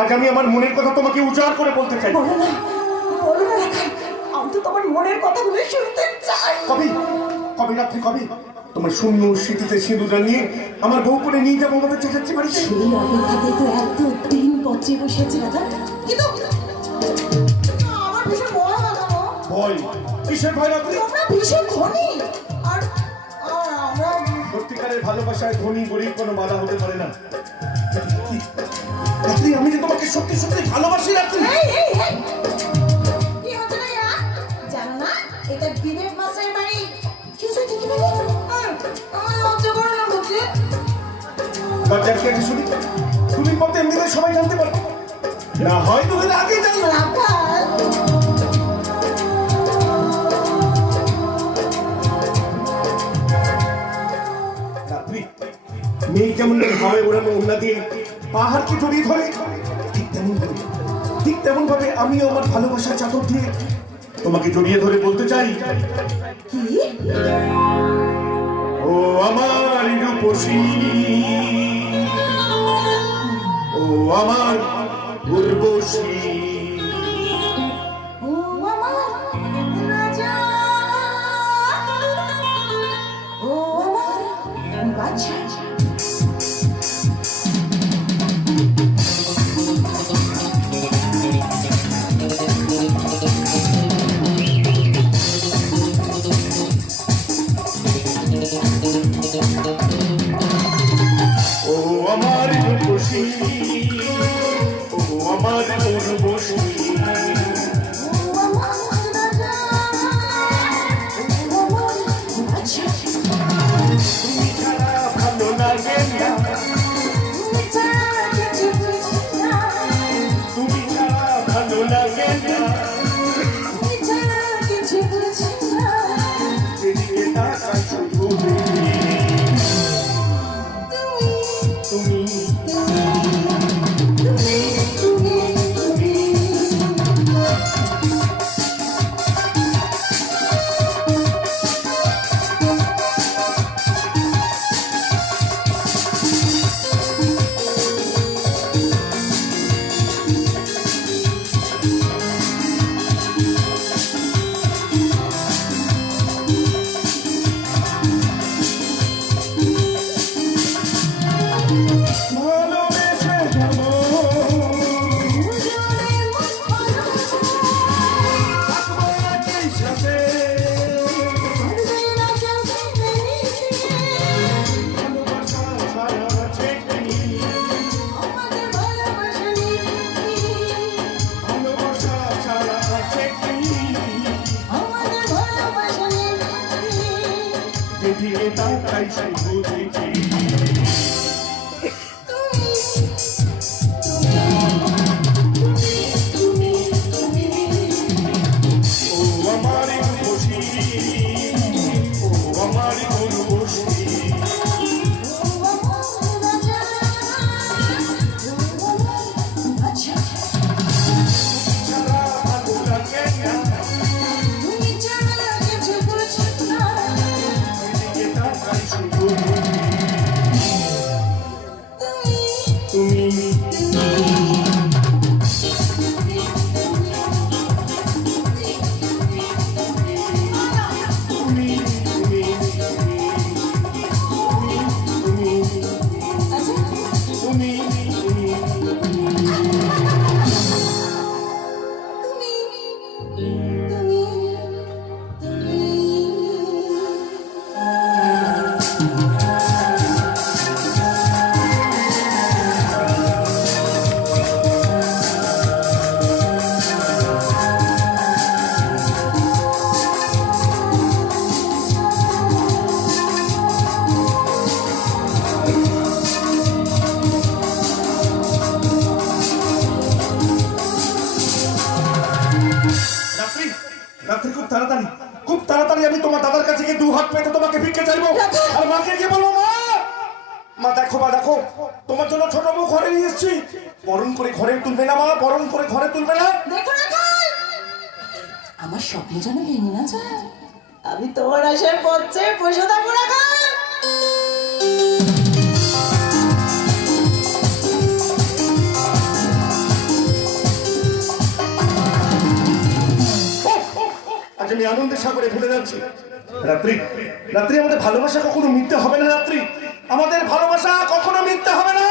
আজ আমি আমার মনের কথা তোমাকে উজাড় করে বলতে চাই। বলো না, বলো না রাখাল, আমি তো তোমার মনের কথাগুলো শুনতে চাই। কবে কবে রাত্রি কবে তোমার শূন্য স্মৃতিতে সিঁদুরটা নিয়ে আমার বউ করে নিয়ে যাবো আমাদের চেঁচাচ্ছি বাড়ি। সেই অপেক্ষাতে তো এতদিন পচে বসেছে রাখাল, কিন্তু আমার ভীষণ ভয় লাগানো। ভয়? কিসের ভয় রাত্রি? তোমরা ভীষণ ধনী, আর আমরা সত্যিকারের ভালোবাসায় ধনী গরিব কোনো বাধা হতে পারে না। রাত্রি আমি যে তোমাকে সত্যি সত্যি ভালোবাসি রাত্রি। এই এই এই কি হচ্ছে না ইয়া? জানো না এটা বিবেক মাসের বাড়ি। কি হচ্ছে কি বলে? আমার লজ্জা করে না বুঝি? লজ্জার কি আছে শুনি? তুমি মতে এমনিতে সবাই জানতে পারবে না, হয় তুমি আগে জানো। রাখাল, রাত্রি মেয়ে যেমন হাওয়ায় ওড়ানো ওড়না দিয়ে পাহাড়কে জড়িয়ে ধরে, ঠিক তেমন ভাবে আমিও আমার ভালোবাসার চাদর দিয়ে তোমাকে জড়িয়ে ধরে বলতে চাই, কি? ও আমার রূপসী, ও আমার উর্বশী, ও আমার রাজা, ও আমার বাদশা। ও আমার রূপসী, ও আমার উর্বশী, তুমি ছাড়া ভালো লাগে না, তুমি ছাড়া ভালো লাগে না, এদিকে তাকাই শুধু তুমি, ভালোবেসে যাবো একই সাথে, ভালোবাসা ছাড়া আছে কি, ভালোবাসা ছাড়া আছে কি, যেদিকে তাকাই শুধু দেখি, ও আমার খুশি, ও আমার খুশি, ছাড়া ভালো লাগে না, যেদিকে তাকাই শুধু তুমি, খুব তাড়াতাড়ি আমি তোমার দাদার কাছে গিয়ে দু হাত পেতে তোমাকে ভিক্ষে চাইবো, আর মাকে গিয়ে বলবো মা, মা দেখো তোমার জন্য ছোট বউ ঘরে নিয়ে এসেছি, বরণ করে ঘরে তুলবে না মা, বরণ করে ঘরে তুলবে না। দেখো রাখাল, আমার স্বপ্ন যেন ভেঙে না যায়। আমি তোমার আশার পথে বসে থাকবো রাখাল। আমি আনন্দের সাগরে ভুলে যাচ্ছি। রাত্রি, রাত্রি, আমাদের ভালোবাসা কখনো মিথ্যে হবে না। রাত্রি, আমাদের ভালোবাসা কখনো মিথ্যে হবে না।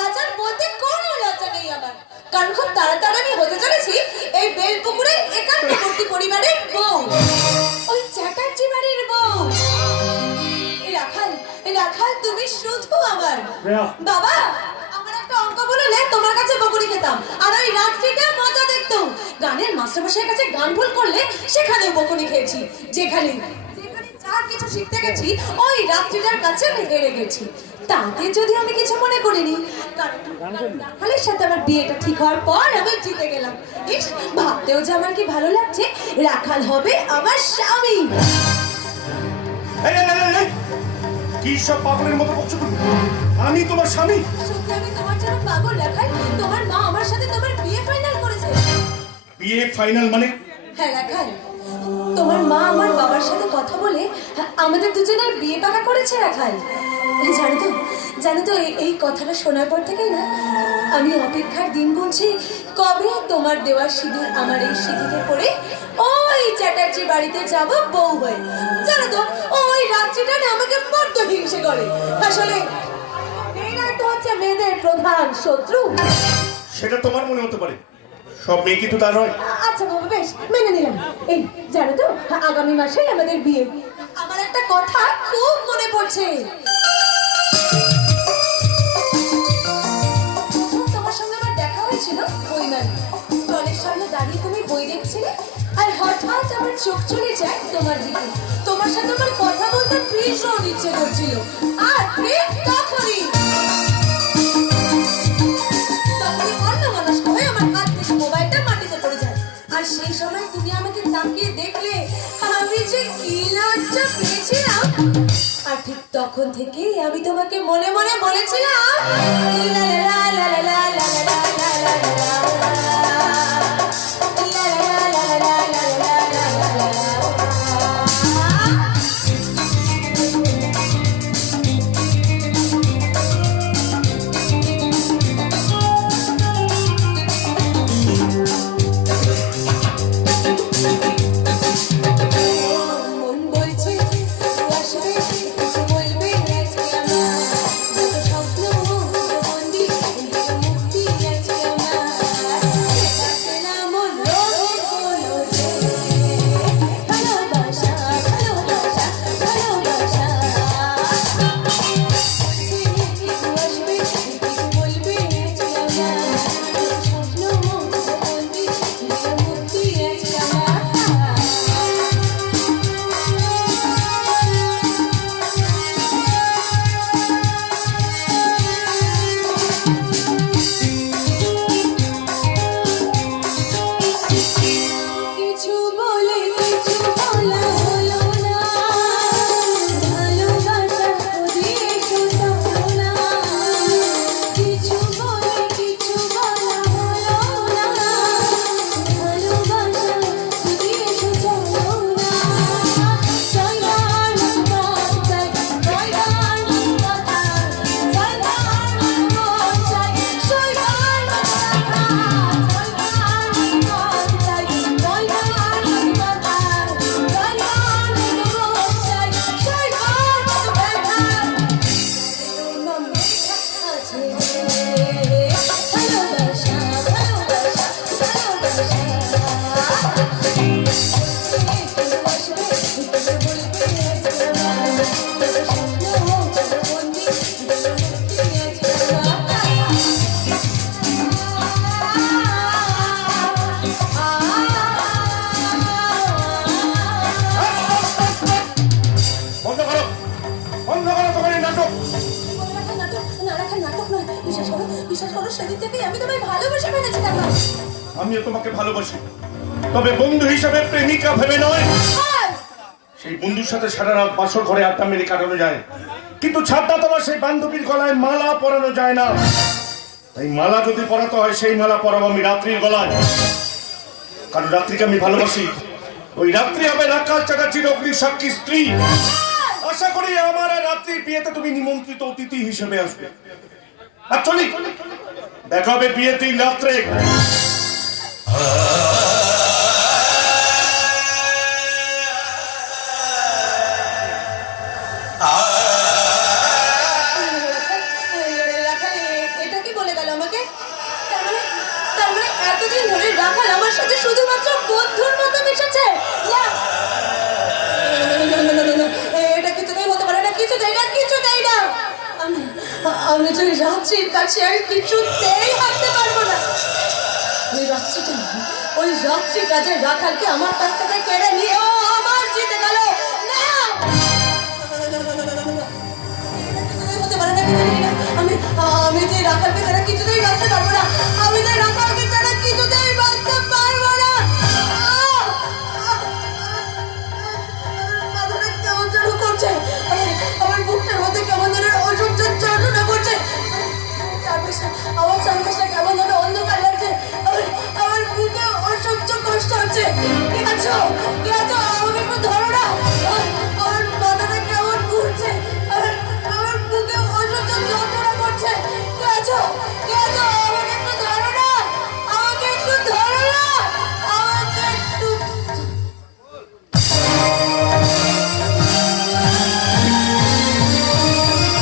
আজ আর বলতে কোনো লজ্জা নেই আমার, কারণ খুব তাড়াতাড়ি আমি হতে চলেছি এই বেলপুকুরের একান্নবর্তী পরিবারের বউ, ওই চ্যাটার্জি বাড়ির বউ। রাখাল, রাখাল, তুমি শুধু আমার বাবা। আমার একটা অঙ্ক বললে তোমার কাছে বকুনি খেতাম, আর ওই রাত্রিটা মজা দেখতাম। গানের মাস্টারমশাইয়ের কাছে গান ভুল করলে সেখানেও বকুনি খেয়েছি। যেখানে যেখানে যা কিছু শিখতে গেছি ওই রাত্রিটার কাছে আমি হেরে গেছি। তাতে যদি আমি কিছু মনে করিনি, কারণ রাখালের সাথে আমার বিয়েটা ঠিক হওয়ার পর আমি জিতে গেলাম। ইস, ভাবতেও যে আমার কি ভালো লাগছে, রাখাল হবে আমার স্বামী। এই, এই, এই, এই, কি সব পাগলের মতো বকছো তুমি? আমি তোমার স্বামী? সত্যি আমি তোমার জন্য পাগল রাখাল। তোমার মা আমার সাথে তোমার বিয়ে ফাইনাল করেছে। বিয়ে ফাইনাল মানে? হ্যাঁ রাখাল, তোমার মা আমার বাবার সাথে কথা বলে আমাদের দুজনের বিয়ে পাকা করেছে রাখাল। জানো তো, জানো তো, এই কথাটা শোনার পর থেকেই না আমি অপেক্ষার দিন গুনছি, কবে তোমার দেওয়ার সিঁদুর আমার এই সিঁথিতে পড়ে ওই চ্যাটার্জি বাড়িতে যাব বউ হয়ে। জানো তো, ওই রাত্রিটা না আমাকে বড্ড হিংসে করে। আসলে মেয়েরাই তো হচ্ছে মেয়েদের প্রধান শত্রু। সেটা তোমার মনে হতে পারে, সব মেয়ে কিন্তু তা নয়। আচ্ছা বাবা, বেশ মেনে নিলাম। এই জানো তো, আগামী মাসেই আমাদের বিয়ে। আমার একটা কথা খুব মনে পড়ছে। তোমার সঙ্গে আমার দেখা হয়েছিল বইমেলায়। স্টলের সামনে দাঁড়িয়ে তুমি বই দেখছিলে, আর হঠাৎ আমার চোখ চলে যায় তোমার দিকে। তোমার সাথে আমার কথা বলতে ভীষণ ইচ্ছে করছিল, আর ঠিক তখনই অন্যমনস্ক হয়ে আমার হাত থেকে মোবাইলটা মাটিতে পড়ে যায়। আর সেই সময় তুমি আমাকে তাকিয়ে দেখলে, আমি যে কি লজ্জা পেয়েছিলাম। আর ঠিক তখন থেকেই আমি তোমাকে মনে মনে বলেছিলাম, লা লা লা লা লা লা লা লা লা লা লা। মন বলছে আসবে, কিছু বলবে আজকে আমার। যত স্বপ্ন বন্দি, মুক্তি আছে আমার। থাকে না মন হলো যে ভালোবাসা, ভালোবাসা, ভালোবাসা। কিছু আসবে, কিছু বলবে আজকে আমার। যত স্বপ্ন বন্দি, মুক্তি আছে আমার। কিছু বলে কিছু বলা হলো না, ভালোবাসা দিয়ে শোনালো না। কিছু বলে কিছু বলা হলো না, ভালোবাসা দিয়ে শোনালো না। জয়গান মন চাই, জয়গান কথা, জয়গান মন চাই, জয়গান কথা, জয়গান মন চাই, জয়গান কথা, জয়গান মন চাই, জয়গান কথা। নাম আছে ভালোবাসা, ভালোবাসা, ভালোবাসা। বন্ধ করো, বন্ধ করো তোমার এই নাটক। সেদিন থেকেই আমি তোমায় ভালোবেসে ফেলেছিলাম। আমিও তোমাকে ভালোবাসি, তবে বন্ধু হিসাবে, প্রেমিকা ভেবে নয়। সেই বন্ধুর সাথে সারা রাত বাসর ঘরে আড্ডা মেরে কাটানো যায়, কিন্তু ছাদটা তোমার সেই বান্ধবীর গলায় মালা পরানো যায় না। তাই মালা যদি পরাতে হয়, সেই মালা পরাবো আমি রাত্রির গলায়, কারণ রাত্রিকে আমি ভালোবাসি। ওই রাত্রি হবে রাখাল চ্যাটার্জির অগ্নি সাক্ষী স্ত্রী। আশা করি আমার আর রাত্রির বিয়েতে তুমি নিমন্ত্রিত অতিথি হিসেবে আসবে। আর চলি, দেখা হবে বিয়ের দিন রাত্রে। 啊。আমি তো ওই রাত্রির কাছে আর কিছুতেই হাঁটতে পারবো না। ওই রাত্রিটা যে রাখালকে আমার কাছ থেকে কেড়ে নিয়ে ও আমার জিতে গেল না। হতে পারে না, আমি আমি যে রাখালকে ছাড়া কিছুতেই বাঁচতে পারবো না। আমি যে রাখালকে ছাড়া কিছুতেই বাঁচতে পারবো না। মাথাটা কেমন যেন করছে, আমার বুকটার মধ্যে কেমন যেন অসহ্য যন্ত্রণা করছে। আমার চারপাশটা কেমন যেন অন্ধকার লাগছে, আমার বুকে অসহ্য কষ্ট হচ্ছে। কে আছো? কে আছো?